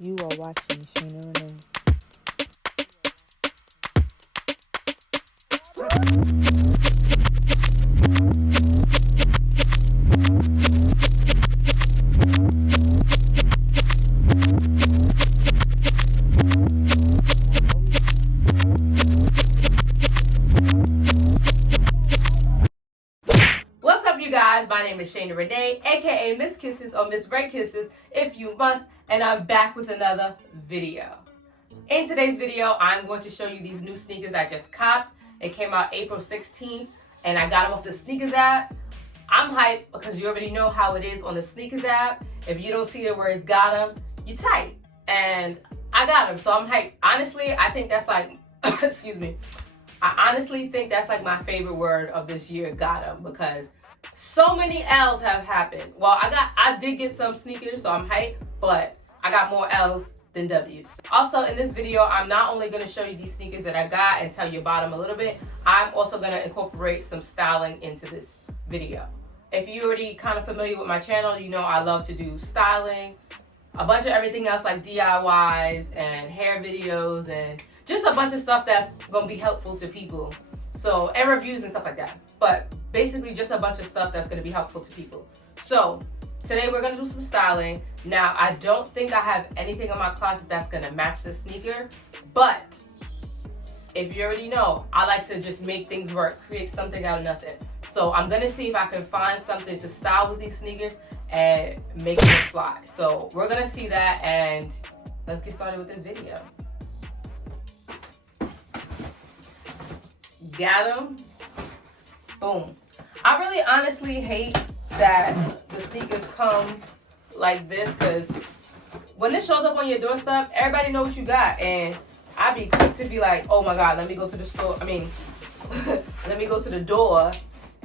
You are watching Shayna-Renee. What's up, you guys? My name is Shayna-Renee, aka Miss Kisses or Miss Red Kisses if you must, and I'm back with another video. In today's video, I'm going to show you these new sneakers I just copped. It came out April 16th, and I got them off the sneakers app. I'm hyped because you already know how it is on the sneakers app. If you don't see the words got them, you tight. And I got them, so I'm hyped. Honestly, I think that's like, excuse me. I honestly think that's like my favorite word of this year, got them, because so many L's have happened. Well, I did get some sneakers, so I'm hyped, but I got more L's than W's. Also, in this video, I'm not only going to show you these sneakers that I got and tell you about them a little bit, I'm also going to incorporate some styling into this video. If you're already kind of familiar with my channel, you know I love to do styling, a bunch of everything else like DIYs and hair videos and just a bunch of stuff that's going to be helpful to people. So, and reviews and stuff like that. But basically just a bunch of stuff that's going to be helpful to people. So, today we're going to do some styling. Now, I don't think I have anything in my closet that's going to match the sneaker. But, if you already know, I like to just make things work, create something out of nothing. So, I'm going to see if I can find something to style with these sneakers and make them fly. So, we're going to see that, and let's get started with this video. Got them. Boom. I really honestly hate that the sneakers come like this, because when this shows up on your doorstep, everybody knows what you got, and I'd be quick to be like, oh my god, let me go to the store, let me go to the door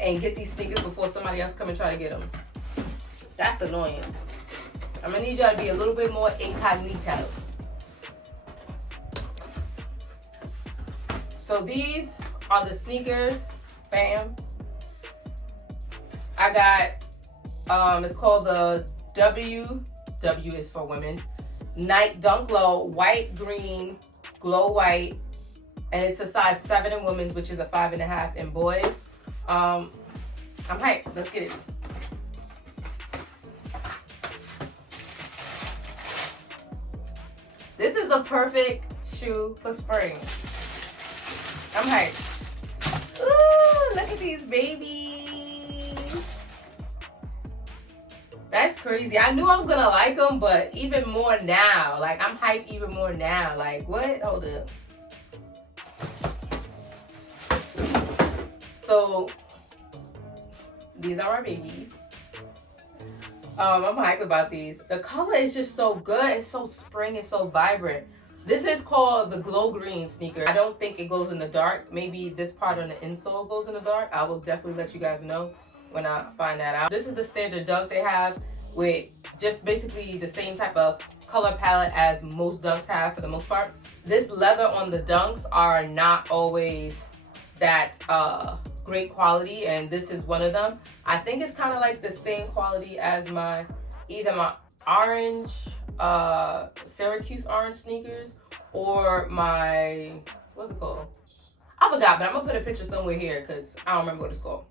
and get these sneakers before somebody else come and try to get them. That's annoying. I'm gonna need y'all to be a little bit more incognito. So these are the sneakers. Bam. I got, it's called the W is for women, Night Dunk Glow, white, green, glow white, and it's a size 7 in women's, which is a 5.5 in boys. I'm hyped. Let's get it. This is the perfect shoe for spring. I'm hyped. Ooh, look at these babies. That's crazy. I knew I was gonna like them, but even more now. Like, I'm hyped even more now. Like, what? Hold up. So, these are our babies. I'm hyped about these. The color is just so good. It's so spring. It's so vibrant. This is called the Glow Green sneaker. I don't think it goes in the dark. Maybe this part on the insole goes in the dark. I will definitely let you guys know when I find that out. This is the standard dunk they have, with just basically the same type of color palette as most dunks have for the most part. This leather on the dunks are not always that great quality, and this is one of them. I think it's kind of like the same quality as either my orange, Syracuse orange sneakers, or my, what's it called? I forgot, but I'm gonna put a picture somewhere here because I don't remember what it's called.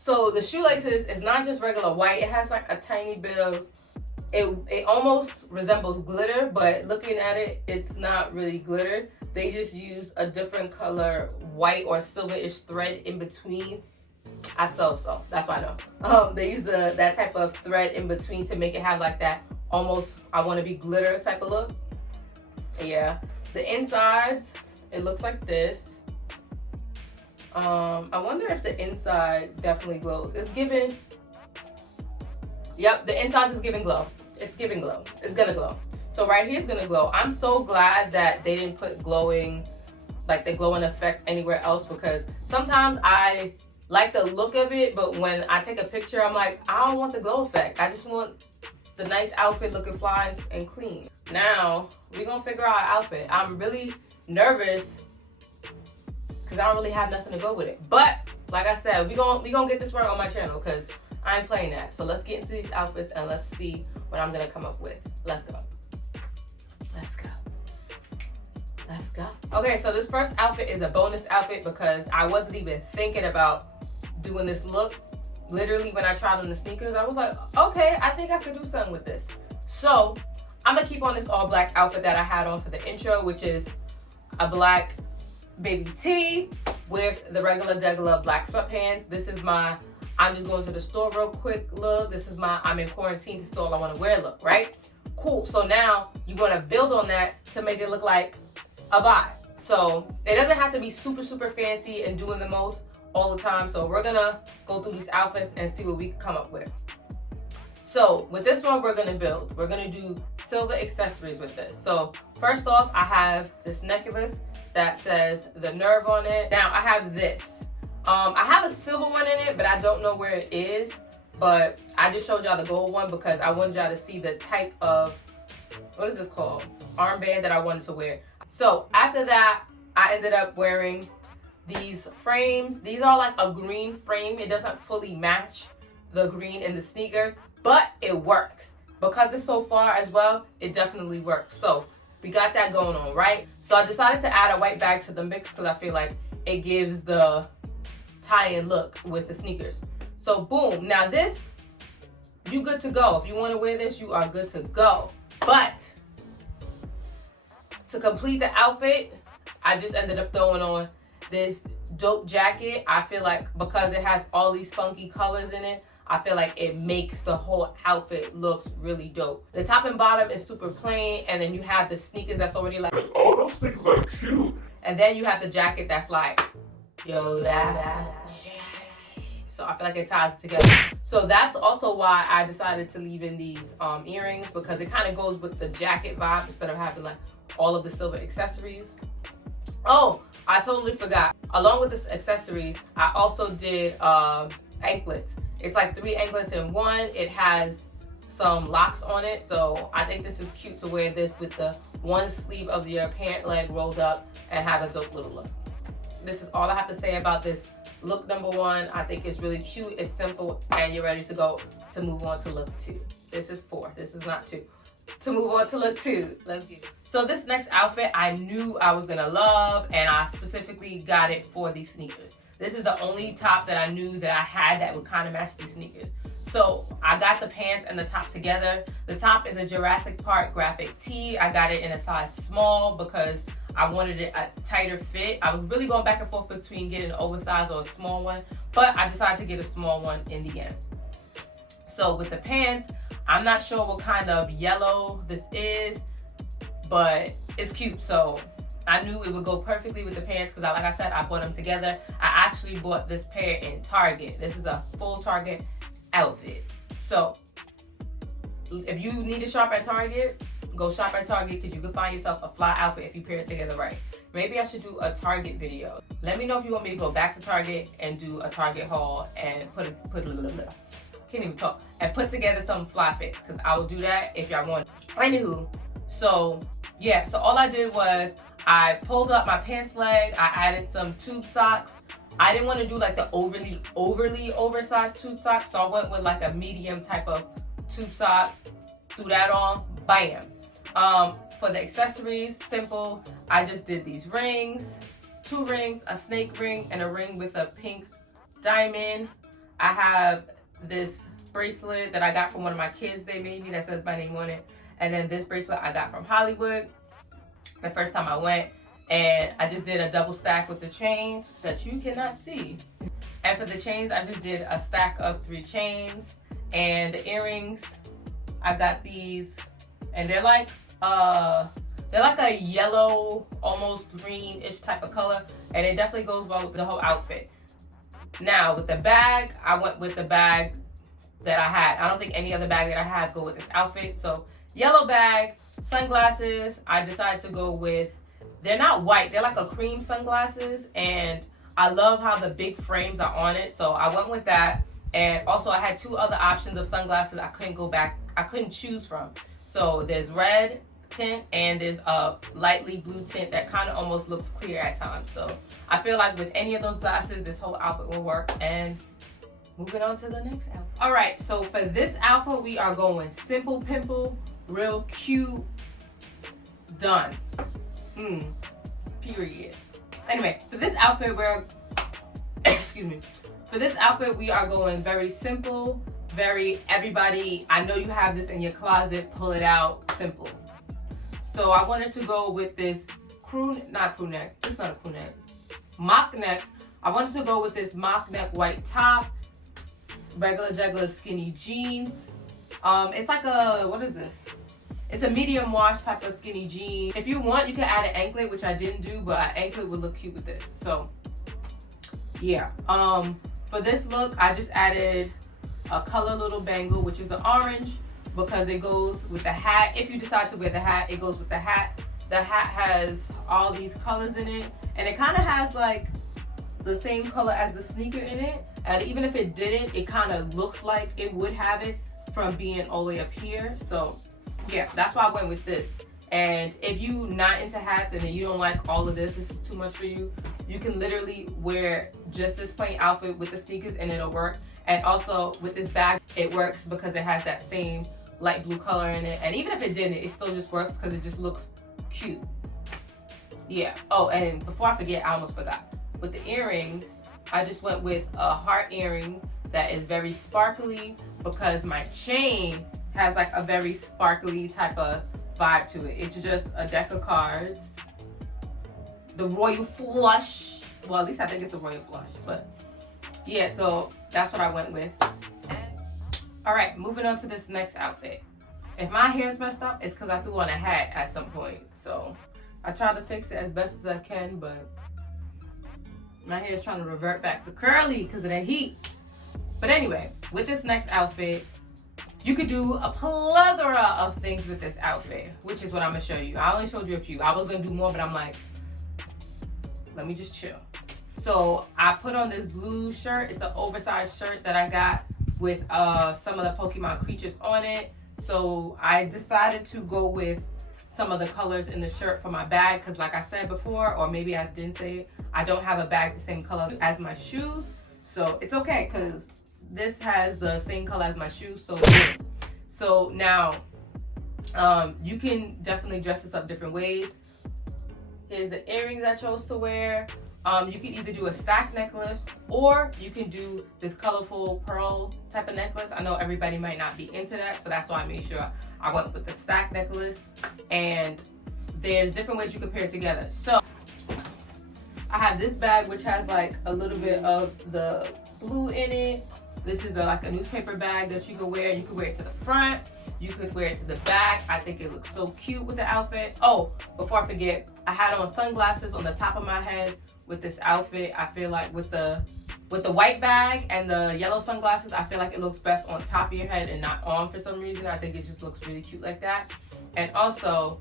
So the shoelaces is not just regular white. It has like a tiny bit of, it almost resembles glitter, but looking at it, it's not really glitter. They just use a different color white or silverish thread in between. I sew, so that's why I know. They use that type of thread in between to make it have like that almost I want to be glitter type of look. Yeah, the insides, it looks like this. I wonder if the inside definitely glows. It's giving, yep, the inside is giving glow. It's giving glow. It's gonna glow. So right here is gonna glow. I'm so glad that they didn't put glowing, like the glowing effect anywhere else, because sometimes I like the look of it, but when I take a picture, I'm like, I don't want the glow effect. I just want the nice outfit looking fly and clean. Now, we're gonna figure out our outfit. I'm really nervous because I don't really have nothing to go with it. But, like I said, we gonna get this right on my channel because I ain't playing that. So let's get into these outfits and let's see what I'm gonna come up with. Let's go. Let's go. Okay, so this first outfit is a bonus outfit because I wasn't even thinking about doing this look. Literally, when I tried on the sneakers, I was like, okay, I think I could do something with this. So I'm gonna keep on this all black outfit that I had on for the intro, which is a black baby tee with the regular black sweatpants. This is my I'm just going to the store real quick look. This is my I'm in quarantine, this is all I want to wear look, right? Cool. So now you want to build on that to make it look like a vibe. So it doesn't have to be super fancy and doing the most all the time. So we're gonna go through these outfits and see what we can come up with. So with this one, we're gonna build. We're gonna do silver accessories with this. So first off, I have this necklace that says the nerve on it. Now I have this. I have a silver one in it, but I don't know where it is. But I just showed y'all the gold one because I wanted y'all to see the type of, what is this called? Armband that I wanted to wear. So after that, I ended up wearing these frames. These are like a green frame. It doesn't fully match the green in the sneakers, but it works. Because it's so far as well, it definitely works. So we got that going on, right? So I decided to add a white bag to the mix because I feel like it gives the tie-in look with the sneakers. So boom, now this, you good to go. If you want to wear this, you are good to go. But to complete the outfit, I just ended up throwing on this dope jacket. I feel like because it has all these funky colors in it, I feel like it makes the whole outfit looks really dope. The top and bottom is super plain, and then you have the sneakers that's already like, oh, those sneakers are cute. And then you have the jacket that's like, yo, that's jacket. So I feel like it ties it together. So that's also why I decided to leave in these earrings, because it kind of goes with the jacket vibe instead of having like all of the silver accessories. Oh, I totally forgot. Along with the accessories, I also did anklets. It's like 3 anklets in one. It has some locks on it. So I think this is cute to wear this with the one sleeve of your pant leg rolled up and have a dope little look. This is all I have to say about this look number 1. I think it's really cute, it's simple, and you're ready to go to move on to look 2. This is 4, this is not 2. To move on to look 2, let's get it. So this next outfit I knew I was gonna love, and I specifically got it for these sneakers. This is the only top that I knew that I had that would kind of match these sneakers. So I got the pants and the top together. The top is a Jurassic Park graphic tee. I got it in a size small because I wanted it a tighter fit. I was really going back and forth between getting an oversized or a small one, but I decided to get a small one in the end. So with the pants, I'm not sure what kind of yellow this is, but it's cute. So I knew it would go perfectly with the pants because, like I said, I bought them together. I actually bought this pair in Target. This is a full Target outfit. So if you need to shop at Target, go shop at Target because you can find yourself a fly outfit if you pair it together right. Maybe I should do a Target video. Let me know if you want me to go back to Target and do a Target haul and can't even talk, and put together some fly fits, because I will do that if y'all want. Anywho, so yeah, so all I did was I pulled up my pants leg, I added some tube socks. I didn't want to do like the overly oversized tube sock, so I went with like a medium type of tube sock, threw that on, bam. For the accessories, simple, I just did these rings, 2 rings, a snake ring, and a ring with a pink diamond. I have this bracelet that I got from one of my kids, they made me, that says my name on it. And then this bracelet I got from Hollywood the first time I went. And I just did a double stack with the chains that you cannot see. And for the chains, I just did a stack of 3 chains. And the earrings, I got these, and they're like a yellow, almost greenish type of color, and it definitely goes well with the whole outfit. Now with the bag, I went with the bag that I had. I don't think any other bag that I had go with this outfit. So yellow bag, sunglasses, I decided to go with, they're not white, they're like a cream sunglasses, and I love how the big frames are on it, so I went with that. And also I had 2 other options of sunglasses I couldn't choose from. So there's red tint and there's a lightly blue tint that kind of almost looks clear at times. So I feel like with any of those glasses, this whole outfit will work. And moving on to the next outfit. All right, so for this outfit, we are going simple pimple, real cute, done. period. Anyway, for this outfit, excuse me. For this outfit, we are going very simple, very everybody, I know you have this in your closet, pull it out, simple. So I wanted to go with this not crew neck, it's not a crew neck, mock neck. I wanted to go with this mock neck white top, regular skinny jeans. It's like a, what is this? It's a medium wash type of skinny jean. If you want, you can add an anklet, which I didn't do, but an anklet would look cute with this. So yeah, for this look, I just added a color little bangle, which is an orange, because it goes with the hat. If you decide to wear the hat, it goes with the hat. The hat has all these colors in it, and it kind of has like the same color as the sneaker in it. And even if it didn't, it kind of looks like it would have it from being all the way up here. So yeah, that's why I went with this. And if you not into hats and you don't like all of this is too much for you, you can literally wear just this plain outfit with the sneakers and it'll work. And also with this bag, it works because it has that same light blue color in it. And even if it didn't, it still just works because it just looks cute. Yeah. Oh, and before I forget, I almost forgot. With the earrings, I just went with a heart earring that is very sparkly because my chain has like a very sparkly type of vibe to it. It's just a deck of cards. The royal flush. Well, at least I think it's a royal flush. But yeah, so that's what I went with. All right, moving on to this next outfit. If my hair's messed up, it's because I threw on a hat at some point. So I tried to fix it as best as I can, but my hair is trying to revert back to curly because of the heat. But anyway, with this next outfit, you could do a plethora of things with this outfit, which is what I'm gonna show you. I only showed you a few. I was gonna do more, but I'm like, let me just chill. So I put on this blue shirt. It's an oversized shirt that I got with some of the Pokemon creatures on it. So I decided to go with some of the colors in the shirt for my bag because like I said before, or maybe I didn't say it, I don't have a bag the same color as my shoes. So it's okay because this has the same color as my shoes. So now you can definitely dress this up different ways. Here's the earrings I chose to wear. You can either do a stack necklace or you can do this colorful pearl type of necklace. I know everybody might not be into that, so that's why I made sure I went with the stack necklace. And there's different ways you can pair it together. So I have this bag which has like a little bit of the blue in it. This is like a newspaper bag that you can wear. You can wear it to the front. You could wear it to the back. I think it looks so cute with the outfit. Oh, before I forget, I had on sunglasses on the top of my head with this outfit. I feel like with the white bag and the yellow sunglasses, I feel like it looks best on top of your head and not on for some reason. I think it just looks really cute like that. And also,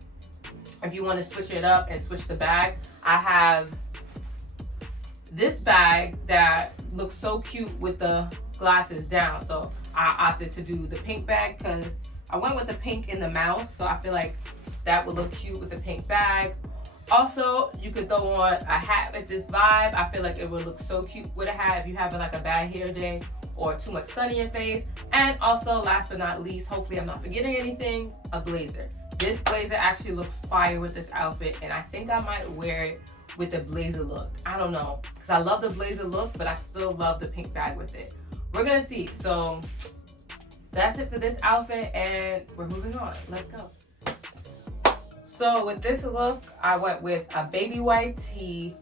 if you want to switch it up and switch the bag, I have this bag that looks so cute with the glasses down. So I opted to do the pink bag because I went with the pink in the mouth. So I feel like that would look cute with the pink bag. Also, you could throw on a hat with this vibe. I feel like it would look so cute with a hat if you have like a bad hair day or too much sun in your face. And also, last but not least, hopefully I'm not forgetting anything, a blazer. This blazer actually looks fire with this outfit, and I think I might wear it with the blazer look. I don't know, because I love the blazer look, but I still love the pink bag with it. We're gonna see. So that's it for this outfit, and we're moving on. Let's go. So with this look, I went with a baby white tee,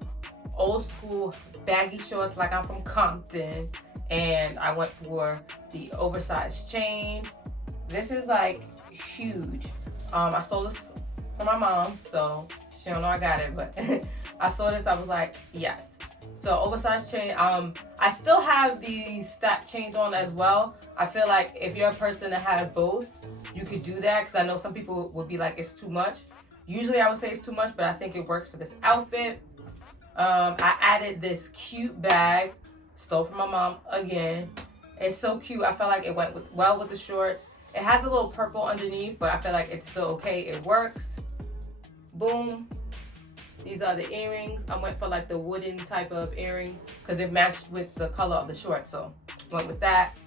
old school baggy shorts like I'm from Compton, and I went for the oversized chain. This is like huge. I stole this from my mom, so she don't know I got it, but I saw this, I was like, yes. So oversized chain. I still have these stack chains on as well. I feel like if you're a person that has both, you could do that because I know some people would be like, it's too much. Usually I would say it's too much, but I think it works for this outfit. I added this cute bag, stole from my mom again. It's so cute. I felt like it went well with the shorts. It has a little purple underneath, but I feel like it's still okay. It works. Boom. These are the earrings. I went for like the wooden type of earring because it matched with the color of the shorts, so went with that.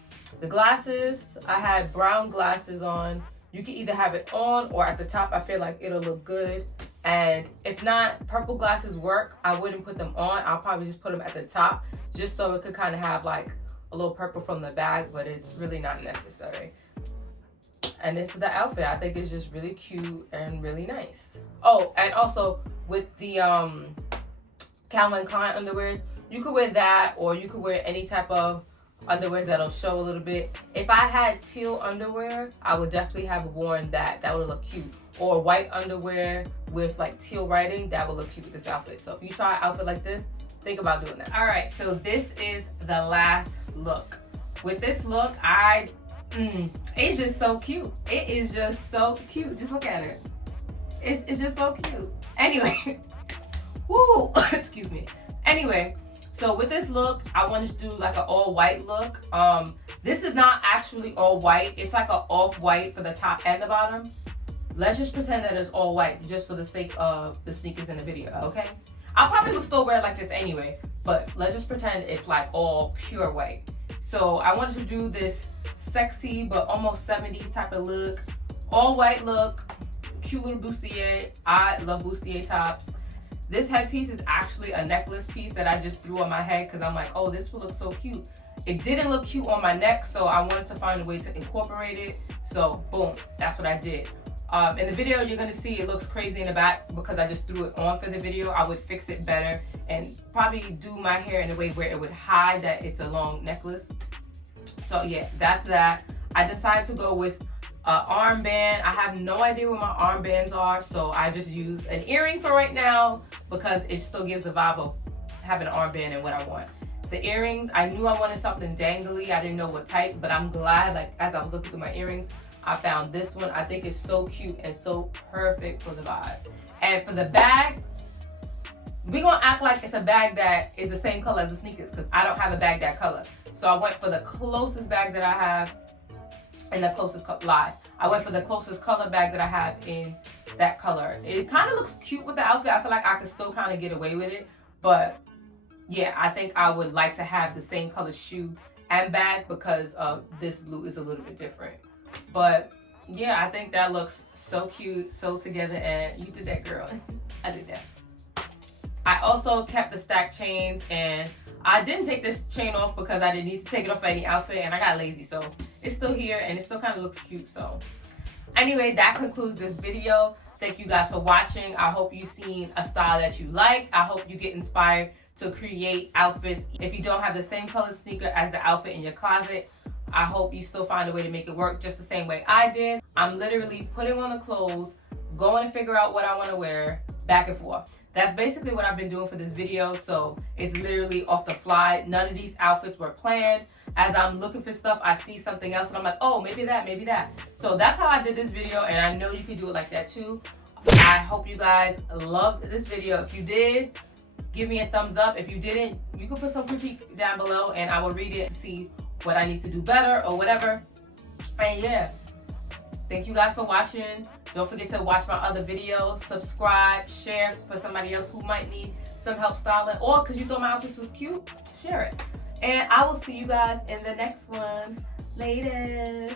The glasses, I had brown glasses on. You can either have it on or at the top. I feel like it'll look good And if not, purple glasses work. I wouldn't put them on. I'll probably just put them at the top just so it could kind of have like a little purple from the back, but it's really not necessary. And this is the outfit. I think it's just really cute and really nice. Oh, and also with the Calvin Klein underwears, you could wear that, or you could wear any type of underwear that'll show a little bit. If I had teal underwear, I would definitely have worn that. That would look cute. Or white underwear with like teal writing, that would look cute with this outfit. So if you try an outfit like this, think about doing that. All right, so this is the last look. With this look, it's just so cute. It is just so cute. Just look at it. It's just so cute. Anyway, woo, excuse me. Anyway, so with this look, I wanted to do like an all white look. This is not actually all white. It's like an off white for the top and the bottom. Let's just pretend that it's all white just for the sake of the sneakers in the video, okay? I probably would still wear it like this anyway, but let's just pretend it's like all pure white. So I wanted to do this sexy but almost 70s type of look. All white look, cute little bustier. I love bustier tops. This headpiece is actually a necklace piece that I just threw on my head because I'm like, oh, this will look so cute. It didn't look cute on my neck, so I wanted to find a way to incorporate it. So boom, that's what I did. In the video, you're gonna see it looks crazy in the back because I just threw it on for the video. I would fix it better and probably do my hair in a way where it would hide that it's a long necklace. So yeah, that's that. I decided to go with an armband. I have no idea where my armbands are, so I just used an earring for right now because it still gives the vibe of having an armband and what I want. The earrings, I knew I wanted something dangly. I didn't know what type, but I'm glad, like, as I was looking through my earrings, I found this one. I think it's so cute and so perfect for the vibe. And for the bag, we're gonna act like it's a bag that is the same color as the sneakers because I don't have a bag that color. So I went for the closest bag that I have in the closest I went for the closest color bag that I have in that color. It kind of looks cute with the outfit. I feel like I could still kind of get away with it. But yeah, I think I would like to have the same color shoe and bag because this blue is a little bit different. But yeah, I think that looks so cute, so together, and you did that, girl. I did that. I also kept the stacked chains, and I didn't take this chain off because I didn't need to take it off for any outfit, and I got lazy, so it's still here, and it still kind of looks cute. So anyway, that concludes this video. Thank you guys for watching. I hope you've seen a style that you like. I hope you get inspired to create outfits. If you don't have the same color sneaker as the outfit in your closet, I hope you still find a way to make it work just the same way I did. I'm literally putting on the clothes, going to figure out what I want to wear, back and forth. That's basically what I've been doing for this video. So it's literally off the fly. None of these outfits were planned. As I'm looking for stuff, I see something else and I'm like, oh, maybe that, maybe that. So that's how I did this video, and I know you can do it like that too. I hope you guys loved this video. If you did, give me a thumbs up. If you didn't, you can put some critique down below and I will read it and see what I need to do better or whatever. And yeah, thank you guys for watching. Don't forget to watch my other videos, subscribe, share for somebody else who might need some help styling, or because you thought my outfit was cute, share it. And I will see you guys in the next one. Later.